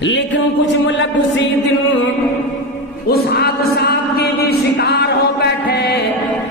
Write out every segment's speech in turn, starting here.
لیکن کچھ ملک اسی دن اس حادثات کے بھی شکار ہو بیٹھے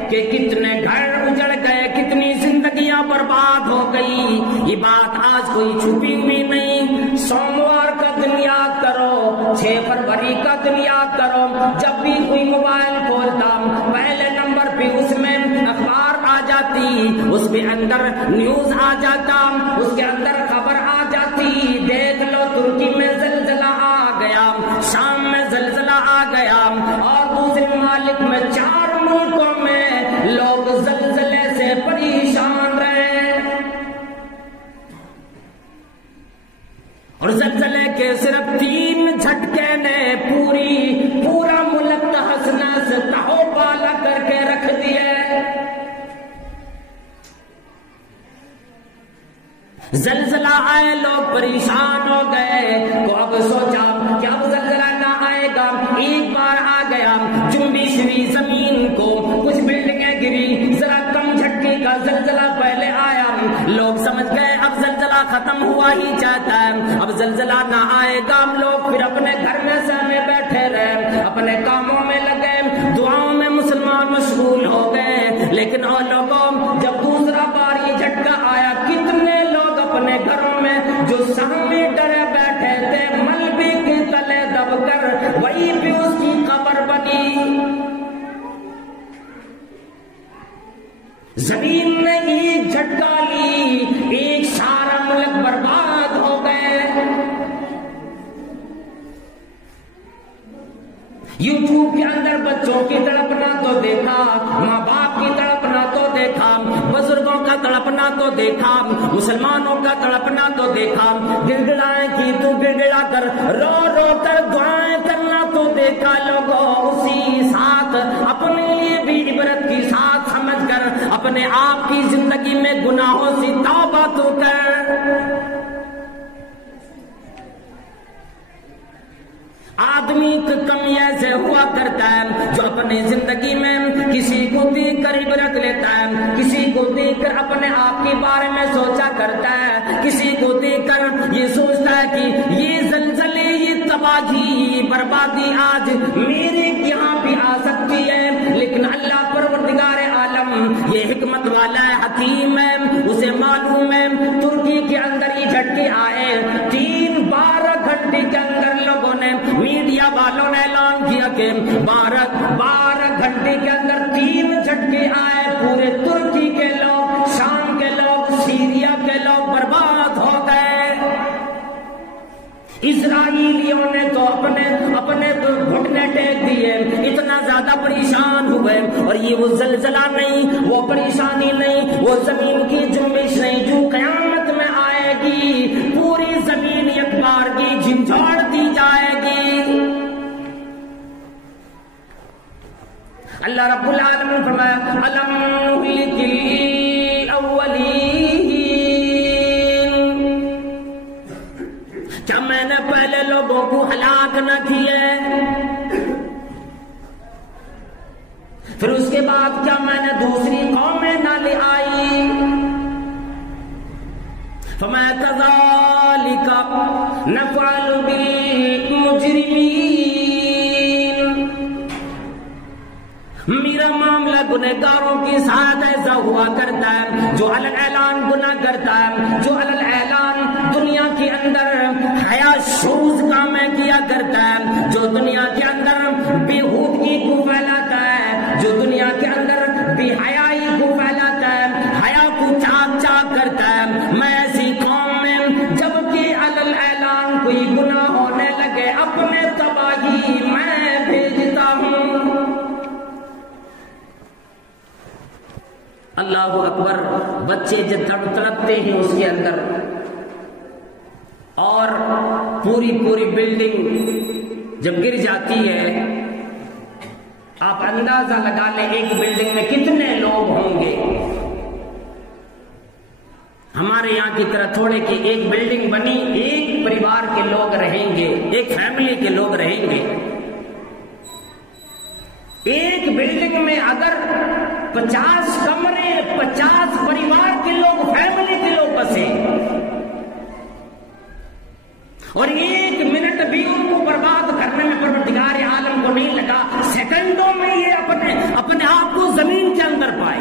کہ کتنے گھر اجڑ گئے، کتنی زندگیاں برباد ہو گئی۔ یہ بات آج کوئی چھپی ہوئی نہیں۔ سوموار کا دن یاد کرو، 6 فروری کا دن یاد کرو، جب بھی کوئی موبائل کھولتا پہلے نمبر پہ اس میں اخبار آ جاتی، اس کے اندر نیوز آ جاتا، اس کے اندر خبر آ جاتی، دیکھ لو ترکی میں زلزلہ آ گیا، شام میں زلزلہ آ گیا، اور دوسرے ممالک میں 4 ملکوں میں لوگ زلزلے سے پریشان رہے، اور زلزلے کے صرف 3 جھٹکے نے پورا ملک تہس نہس تہو پالا کر کے رکھ دیا۔ زلزلہ آئے، لوگ پریشان ہو گئے، تو اب سوچا کہ اب زلزلہ نہ آئے گا، ایک بار آ گیا، جنبش ہوئی زمین کو، کچھ بلڈنگیں گری، ذرا کم جھٹکے کا زلزلہ پہلے آیا، لوگ سمجھ گئے اب زلزلہ ختم ہوا ہی جاتا ہے، اب زلزلہ نہ آئے گا۔ لوگ پھر اپنے گھر میں سہمے بیٹھے رہے، اپنے کاموں میں لگے، دعاؤں میں مسلمان مشغول ہو گئے، لیکن اور لوگوں جب دوسرا بار یہ جھٹکا آیا، کتنے لوگ اپنے گھروں میں جو سہمے ڈرے بیٹھے تھے، ملبے کے تلے دب کر وہی پہ اس کی قبر بنی۔ زمین نے ایک جھٹکا لی، ایک سارا ملک برباد ہو گئے۔ یوٹیوب کے اندر بچوں کی تڑپنا تو دیکھا، ماں باپ کی تڑپنا تو دیکھا، بزرگوں کا تڑپنا تو دیکھا، مسلمانوں کا تڑپنا تو دیکھا، گڑگڑائیں کی تو گڑگڑا کر، رو رو کر دعائیں کرنا تو دیکھا۔ لوگوں اسی ساتھ اپنے لیے بھی عبرت کی ساتھ سمجھ کر اپنے آپ کی زندگی میں گناہوں سے توبہ تو کر۔ آدمی کا کمی ایسے ہوا کرتا ہے جو اپنی زندگی میں کسی کو دیکھ کر عبرت لیتا ہے، کسی کو دیکھ کر اپنے آپ کے بارے میں سوچا کرتا ہے، کسی کو دیکھ کر یہ سوچتا ہے کہ یہ زلزلے، یہ تباہی، بربادی آج میرے یہاں بھی آ سکتی ہے، لیکن اللہ پروردگار عالم یہ حکمت والا ہے، حکیم ہے، اسے معلوم ہے۔ ترکی کے اندر یہ جھٹکے آئے، 12 گھنٹے کے اندر لوگوں نے، میڈیا والوں نے اعلان کیا کہ 12 گھنٹے کے اندر 3 جھٹکے آئے، پورے ترکی کے لوگ، شام کے لوگ، سیریا کے لوگ برباد ہو گئے۔ اسرائیلیوں نے تو اپنے گھٹنے ٹیک دیے، اتنا زیادہ پریشان ہوئے، اور یہ وہ زلزلہ نہیں، وہ پریشانی نہیں، وہ زمین کی جنبش نہیں جو قیامت میں آئے گی، پوری زمین ایک بار کی جھنجھوڑ دی جائے گی۔ اللہ رب العالمین فرمایا الم نہلک الاولین، کیا میں نے پہلے لوگوں کو ہلاک نہ کیے؟ پھر اس کے بعد کیا میں نے دوسری قومیں نہ لے آئی؟ فما كذلك نفعل بالمجرمين، میرا معاملہ گنہگاروں کے ساتھ ایسا ہوا کرتا ہے، جو علل اعلان گناہ کرتا ہے، جو علل اعلان دنیا کے اندر حیا شوز کامیں کیا کرتا ہے، جو دنیا کے اندر بےہودگی کو پھیلاتا ہے، جو دنیا کے اندر بے حیائی کو پھیلاتا ہے، حیا کو چاک چاک کرتا ہے، میں ایسی قوم میں جب کہ علل اعلان کوئی گناہ ہونے لگے اپنے تباہی میں بھیجتا ہوں۔ اللہ اکبر، بچے جب تڑپتے ہیں اس کے اندر، اور پوری بلڈنگ جب گر جاتی ہے، آپ اندازہ لگا لیں ایک بلڈنگ میں کتنے لوگ ہوں گے۔ ہمارے یہاں کی طرح تھوڑے کہ ایک بلڈنگ بنی، ایک پریوار کے لوگ رہیں گے، ایک فیملی کے لوگ رہیں گے۔ ایک بلڈنگ میں اگر 50 کمرے، 50 پریوار کے لوگ، فیملی کے لوگ بسیں، اور 1 منٹ سیکنڈ بھی ان کو برباد کرنے میں پروردگار عالم کو نہیں لگا، سیکنڈوں میں یہ اپنے آپ کو زمین کے اندر پائے۔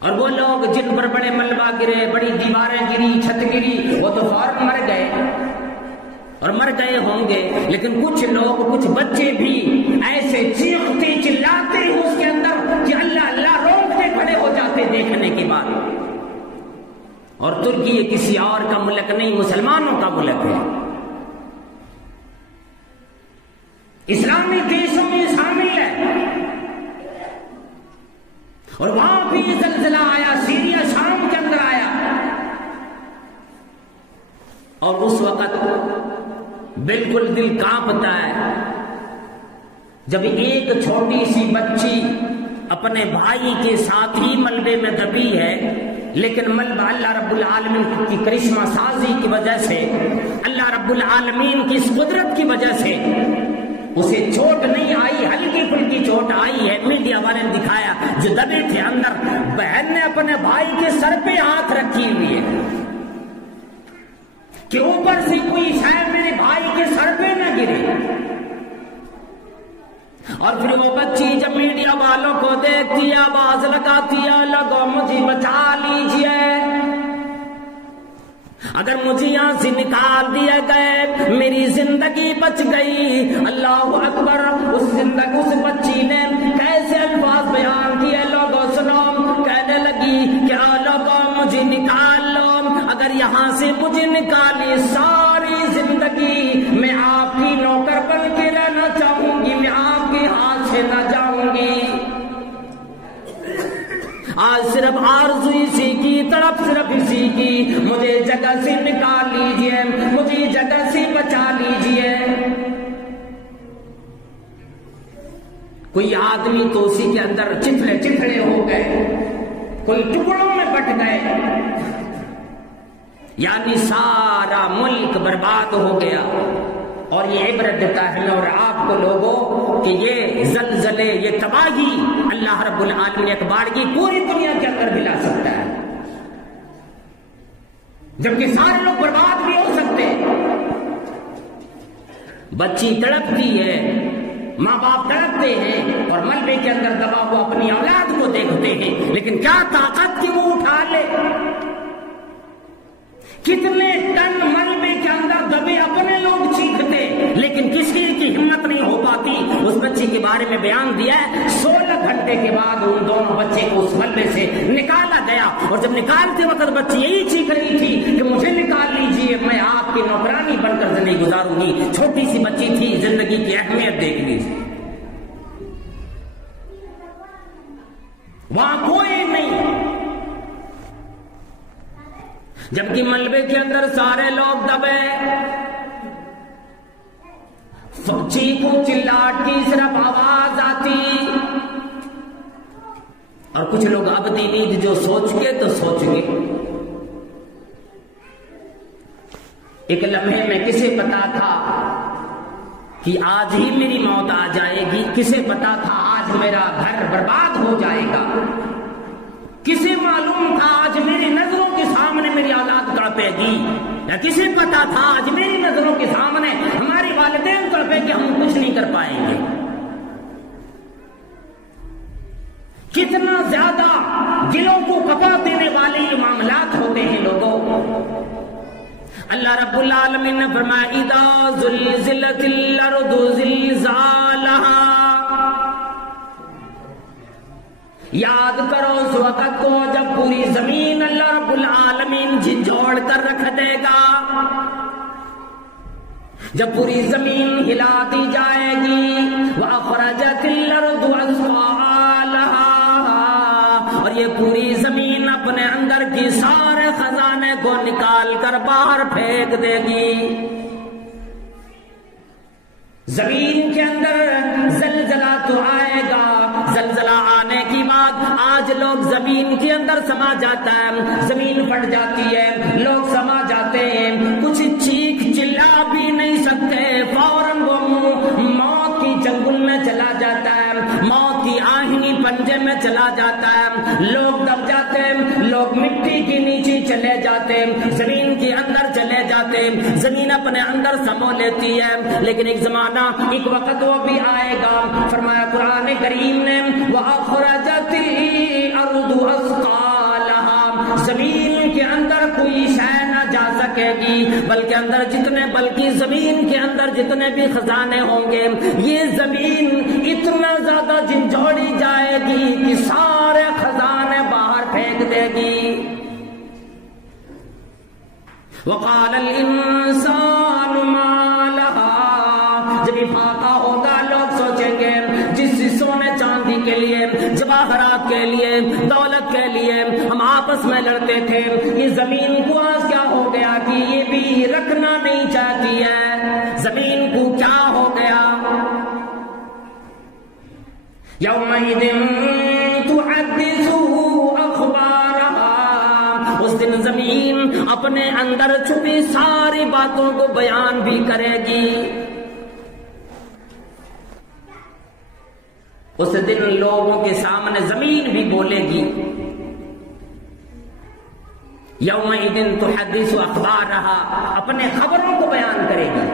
اور وہ لوگ جن پر بڑے ملبہ گرے، بڑی دیواریں گری، چھت گری، وہ تو فوراً مر گئے اور مر گئے ہوں گے، لیکن کچھ لوگ، کچھ بچے بھی ایسے چیختے چلاتے اس کے اندر کہ اللہ اللہ روکتے کھڑے ہو جاتے دیکھنے کے بعد۔ اور ترکی یہ کسی اور کا ملک نہیں، مسلمانوں کا ملک ہے، اسلامی دیشوں میں شامل ہے، اور وہاں بھی زلزلہ آیا، سیریا شام کے اندر آیا، اور اس وقت بالکل دل کانپتا ہے جب ایک چھوٹی سی بچی اپنے بھائی کے ساتھ ہی ملبے میں دبی ہے، لیکن ملبہ اللہ رب العالمین کی کرشمہ سازی کی وجہ سے، اللہ رب العالمین کی اس قدرت کی وجہ سے اسے چوٹ نہیں آئی، ہلکی پھلکی چوٹ آئی ہے۔ میڈیا والے نے دکھایا جو دبے تھے اندر، بہن نے اپنے بھائی کے سر پہ ہاتھ رکھی ہوئی ہے کہ اوپر سے کوئی شاید میرے بھائی کے سر پہ نہ گرے۔ اور پھر وہ بچی جب میڈیا والوں کو دیکھتی ہے، آواز لگاتی ہے، لوگوں مجھے بچا لیجئے، اگر مجھے یہاں سے نکال دیا گئے میری زندگی بچ گئی۔ اللہ اکبر۔ اس بچی نے کیسے الفاظ بیان کیے، لوگوں سنو، کہنے لگی کہ لوگوں مجھے نکال لو، اگر یہاں سے مجھے نکالی ساری زندگی میں آپ کی نوکر بن کے رہنا چاہوں گی، میں آپ کے ہاتھ سے نہ جاؤں گی۔ آج صرف آرزو اسی کی، طرف صرف اسی کی، مجھے جگہ سے نکال لیجئے، مجھے جگہ سے بچا لیجئے۔ کوئی آدمی تو اسی کے اندر چتھڑے ہو گئے، کوئی ٹکڑوں میں بٹ گئے، یعنی سارا ملک برباد ہو گیا۔ اور یہ عبرت دیتا ہے اور آپ کو لوگوں کہ یہ زلزلے، یہ تباہی اللہ رب العالمین ایک بارگی پوری دنیا کے اندر بھی لا سکتا ہے، جبکہ سارے لوگ برباد بھی ہو سکتے۔ بچی تڑپتی ہے، ماں باپ تڑپتے ہیں، اور ملبے کے اندر دبا ہوا اپنی اولاد کو دیکھتے ہیں، لیکن کیا طاقت کی وہ اٹھا لے؟ کتنے ٹن ملبے کے اندر دبے اپنے لوگ چیختے، لیکن کسی کی ہمت نہیں ہو پاتی۔ اس بچی کے بارے میں بیان دیا ہے 16 گھنٹے کے بعد ان دونوں بچے کو اس ملبے سے نکالا گیا، اور جب نکالتے وقت بچی یہی چیخ رہی تھی کہ مجھے نکال لیجئے، میں آپ کی نوکرانی بن کر زندگی گزاروں گی۔ چھوٹی سی بچی تھی، زندگی کی اہمیت دیکھ لیجیے، وہاں کوئی نہیں، جبکہ ملبے کے اندر سارے لوگ دبے، چیخو چلاٹ کی صرف آواز آتی، اور کچھ لوگ ابدی نیند جو سوچ گئے تو سوچ گئے۔ ایک لمحے میں کسے پتا تھا کہ آج ہی میری موت آ جائے گی؟ کسے پتا تھا آج میرا گھر برباد ہو جائے گا؟ کسے معلوم تھا آج میری نظروں کے سامنے میری اولاد تڑپے گی؟ یا کسے پتا تھا آج میری نظروں کے سامنے ہماری والدین تڑپے کہ ہم کچھ نہیں کر پائیں گے؟ کتنا زیادہ دلوں کو کپا دینے والے یہ معاملات ہوتے ہیں لوگوں۔ اللہ رب العالمین نے فرمایا اذا زلزلت الارض زلزالها، یاد کرو اس وقت کو جب پوری زمین اللہ رب العالمین جھنجھوڑ کر رکھ دے گا، جب پوری زمین ہلا دی جائے گی، وَأَخْرَجَتِ الْأَرْضُ أَثْقَالَهَا، اور یہ پوری زمین اپنے اندر کی سارے خزانے کو نکال کر باہر پھینک دے گی۔ زمین کے اندر زلزلہ تو آئے گا، زلزلہ آنے کی بات آج لوگ زمین کے اندر سما جاتا ہے، زمین پھٹ جاتی ہے، لوگ سما جاتے ہیں، کچھ چیخ چلا بھی نہیں سکتے، فوراً وہ موت کی چنگل میں چلا جاتا ہے، موت کی آہنی پنجے میں چلا جاتا ہے، لوگ دب جاتے ہیں، لوگ مٹی کے نیچے چلے جاتے ہیں، زمین کے اندر چلے جاتے کرتے زمین اپنے اندر سمو لیتی ہے، لیکن ایک زمانہ ایک وقت وہ بھی آئے گا، فرمایا قرآن کریم نے وَأَخْرَجَتِ الْأَرْضُ أَثْقَالَهَا، زمین کے اندر کوئی شے نہ جا سکے گی، بلکہ زمین کے اندر جتنے بھی خزانے ہوں گے، یہ زمین اتنا زیادہ جھنجھوڑی جائے گی کہ سارے خزانے باہر پھینک دے گی۔ وَقَالَ الْإِنسَانُ مَا لَهَا، جب فاقہ ہوگا لوگ سوچیں گے جس سونے چاندی کے لیے، جواہرات کے لیے، دولت کے لیے ہم آپس میں لڑتے تھے، یہ زمین کو آج کیا ہو گیا کہ یہ بھی رکھنا نہیں چاہتی ہے، زمین کو کیا ہو گیا؟ یومئذ تحدث اخبارها، اس دن زمین اپنے اندر چھپی ساری باتوں کو بیان بھی کرے گی۔ اس دن لوگوں کے سامنے زمین بھی بولے گی، یومئذ تحدث اخبارها، اپنے خبروں کو بیان کرے گی،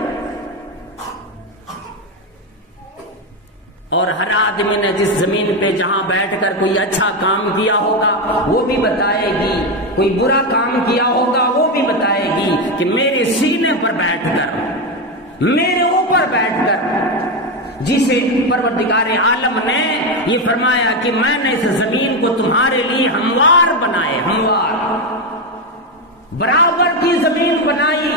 اور ہر آدمی نے جس زمین پہ جہاں بیٹھ کر کوئی اچھا کام کیا ہوگا وہ بھی بتائے گی، کوئی برا کام کیا ہوگا وہ بھی بتائے گی کہ میرے سینے پر بیٹھ کر، میرے اوپر بیٹھ کر، جسے پروردگار عالم نے یہ فرمایا کہ میں نے اس زمین کو تمہارے لیے ہموار بنائے، ہموار برابر کی زمین بنائی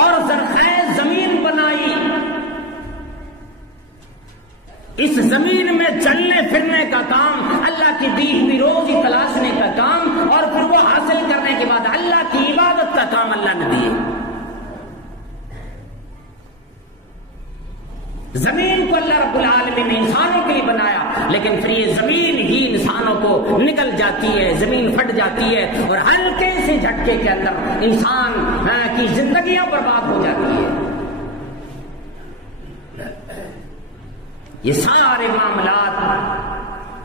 اور زرخیز زمین بنائی، اس زمین میں چلنے پھرنے کا کام، اللہ کی دی ہوئی روزی تلاشنے کا کام، اور پھر وہ حاصل کرنے کے بعد اللہ کی عبادت کا کام اللہ نے دیے۔ زمین کو اللہ رب العالمین نے انسانوں کے لیے بنایا، لیکن پھر یہ زمین ہی انسانوں کو نکل جاتی ہے، زمین پھٹ جاتی ہے، اور ہلکے سے جھٹکے کے اندر انسان کی زندگیاں برباد ہو جاتی ہے۔ یہ سارے معاملات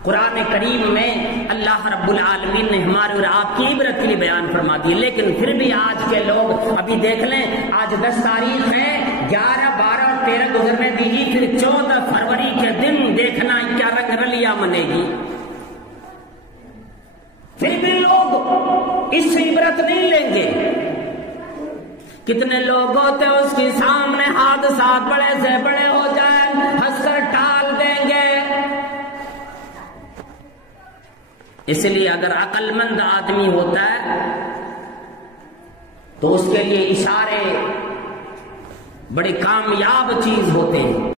قرآن کریم میں اللہ رب العالمین نے ہمارے اور آپ کی عبرت کے لیے بیان فرما دی، لیکن پھر بھی آج کے لوگ، ابھی دیکھ لیں آج 10 تاریخ ہے، 11، 12 اور 13 گزرنے دیجیے، پھر 14 فروری کے دن دیکھنا کیا رنگ رلیاں بنے گی، پھر بھی لوگ اس سے عبرت نہیں لیں گے۔ کتنے لوگ ہوتے اس کے سامنے حادثات بڑے سے بڑے ہو جائیں، ہنس کر ٹال دیں گے۔ اس لیے اگر عقل مند آدمی ہوتا ہے تو اس کے لیے اشارے بڑے کامیاب چیز ہوتے ہیں۔